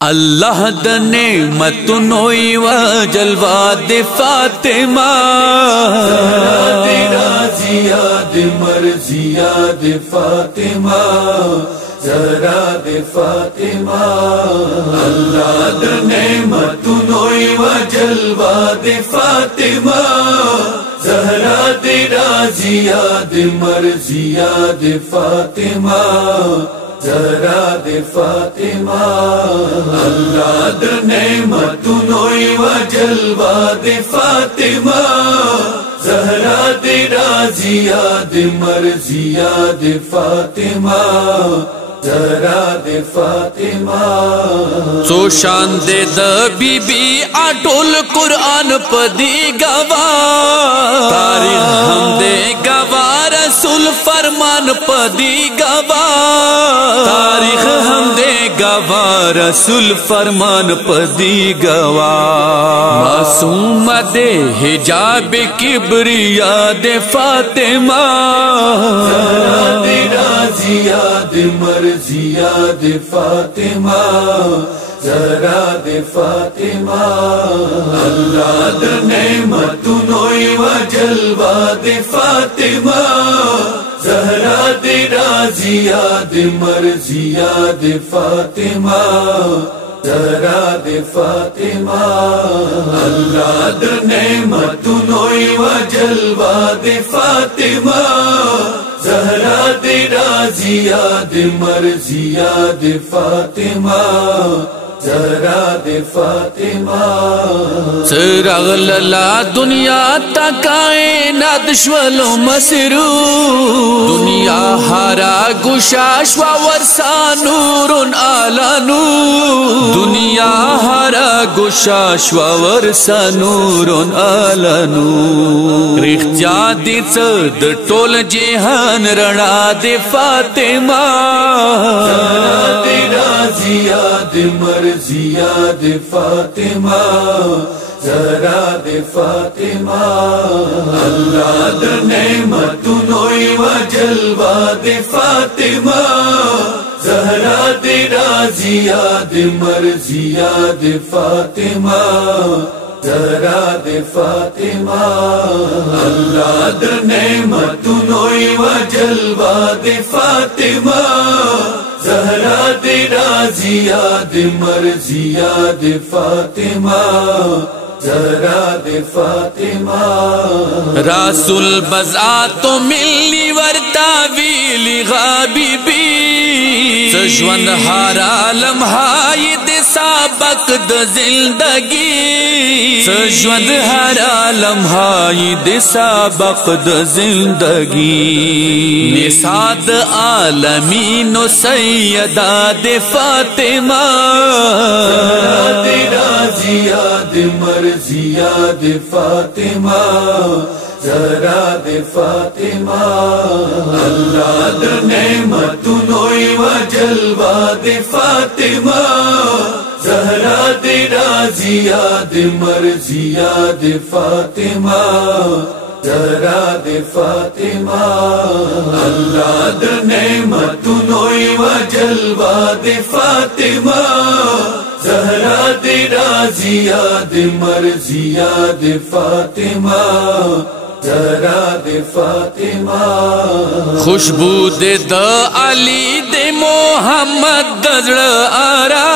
अल्लाह the नेमतुनोई व जलवा दे फातिमा तेरा जियाद मर्जिया दे फातिमा जरा दे फातिमा। अल्लाह द नेमतुनोई व जलवा दे फातिमा जहरा तेरा जियाद मर्जिया दे फातिमा जरा दे फातिमा। अल्लाह द नेमतुनोई व जलवा दे फातिमा जहरा तेरा जियाद मर्जिया दे फातिमा जरा दे फातिमा। सो शान दे द बीबी आटोल कुरान पदी गवा तारीख हम दे गवा रसूल फरमान पदी गवा तारीख हम दे गवा रसूल फरमान पदी गवा। मासूम दे हिजाब किबरिया दे फातिमा तेरा जियाद मर्जिया दे फातिमा जरा दे फातिमा। अल्लाह द नेमतुनोई व जलवा दे फातिमा जहरा तेरा जियाद मर्जिया दे फातिमा जरा दे फातिमा। अल्लाह द नेमतुनोई व जलवा दे फातिमा जहरा तेरा जियाद मर्जिया दे फातिमा जरा दे फातिमा। सरगलला दुनिया तकायनात श्वलो मसरू दुनिया हरा गुशाश्वा वर्षा नूरुन आलानू दुनिया हरा गुशाश्वा वर्षा नूरुन आलानू। रिख्जा दिच द टोल जेहान रणा दे फातिमा तेरा जियाद मर्जिया दे फातिमा जरा दे फातिमा। अल्लाह द नेमतुनोई व जलवा दे फातिमा जहरा तेरा जियाद मर्जिया दे फातिमा जरा दे फातिमा। अल्लाह द नेमतुनोई व जलवा दे फातिमा जहरा तेरा जियाद मर्जिया दे फातिमा जरा दे फातिमा। रासुल बजा तो मिलनी वर्ता वीली गाबीबी सजवंद हारा लम्हाई दे सबक द जिंदगी सजवंद हारा लम्हाई दे सबक द जिंदगी। निसाद आलमीनो सैयदा दे फातिमा तेरा जियाद मर्जिया दे फातिमा जरा दे फातिमा। अल्लाह द नेमतुनोई व जलवा दे फातिमा जहरा तेरा जियाद मर्जिया दे फातिमा जरा दे फातिमा। अल्लाह द नेमतुनोई व जलवा दे फातिमा जहरा तेरा जियाद मर्जिया दे फातिमा जरा दे फातिमा। खुशबू दे द अली दे मोहम्मद दजड़ आरा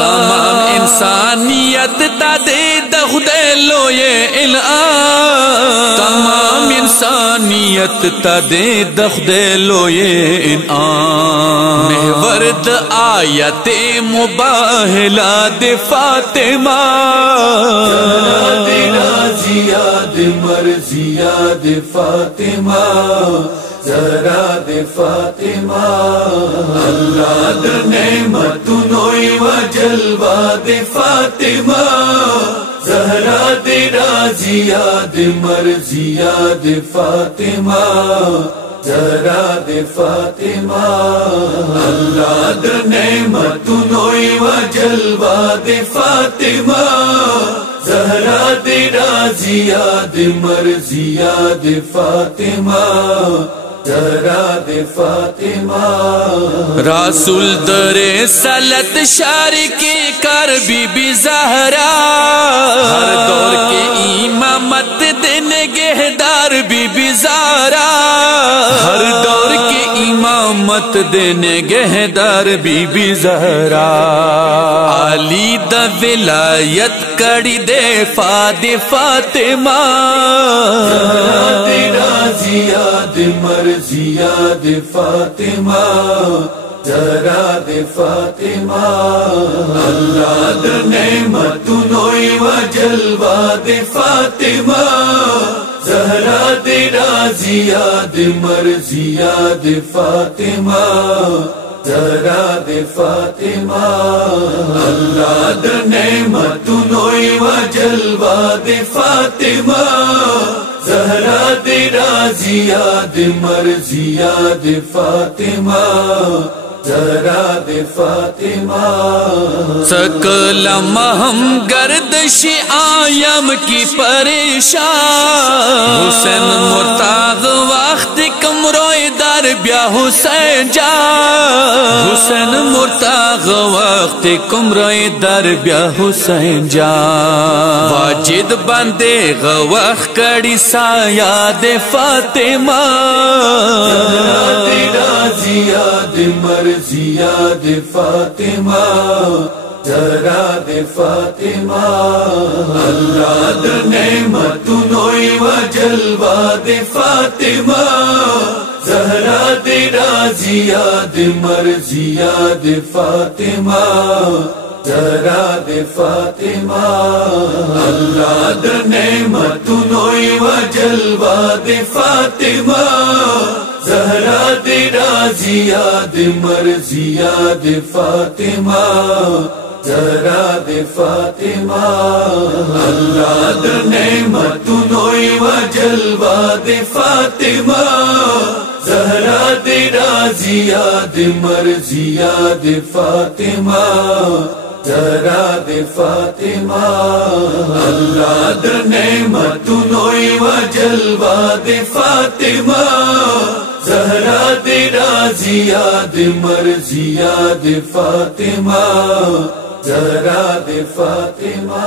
तमाम इंसानियत ता दे द खुदे लोये इनाम तमाम इंसानियत ता दे द खुदे लोये इनाम। महवर द आयते मुबाहिला दे फातिमा तेरा जियाद मर्जिया दे फातिमा जरा दे फातिमा। अल्लाह द नेमतुनोई व जलवा दे फातिमा जहरा तेरा जियाद मर्जिया दे फातिमा जरा दे फातिमा। अल्लाह द नेमतुनोई व जलवा दे फातिमा जहरा तेरा जियाद मर्जिया दे फातिमा जहरा दे फातिमा। रसूल दरे सलत शार के कर बीबी ज़हरा, हर दौर के इमामत देने गेहदार बीबी ज़हरा, हर दौर के इमामत देने गेहदार बीबी ज़हरा। आली द विलायत कड़ी दे फातिमा, तेरा जियाद मर्जिया दे फातिमा, जहरा दे फातिमा। अल्लाह द नेमतुनोई व जलवा दे फातिमा, जहरा तेरा जियाद मर्जिया दे फातिमा, जहरा दे फातिमा। अल्लाह द नेमतुनोई व जलवा दे फातिमा, जहरा तेरा जियाद मर्जिया दे फातिमा, जहरा दे फातिमा। सकल महम गर्दश आयम की परेशान, हुसैन मुर्ताग वक्त कमरोए दर ब्या हुसैन जा, हुसैन मुर्ताग वक्त कमरोए दर ब्या हुसैन जा। वाजिद बंदे गवख कड़ी साया दे फातिमा, तेरा जियाद मर्जिया दे फातिमा, जहरा दे फातिमा। अल्लाह द नेमतुनोई व जलवा दे फातिमा, जहरा तेरा जियाद मर्जिया दे फातिमा, जहरा दे फातिमा। अल्लाह द नेमतुनोई व जलवा दे फातिमा, जहरा तेरा जियाद मर्जिया दे फातिमा, जहरा दे फातिमा। अल्लाह द नेमतुनोई व जलवा दे फातिमा, जहरा तेरा जियाद मर्जिया दे फातिमा, जहरा दे फातिमा। अल्लाह द नेमतुनोई व जलवा दे फातिमा, जहरा तेरा जियाद मर्जिया दे फातिमा, जहरा दे फातिमा।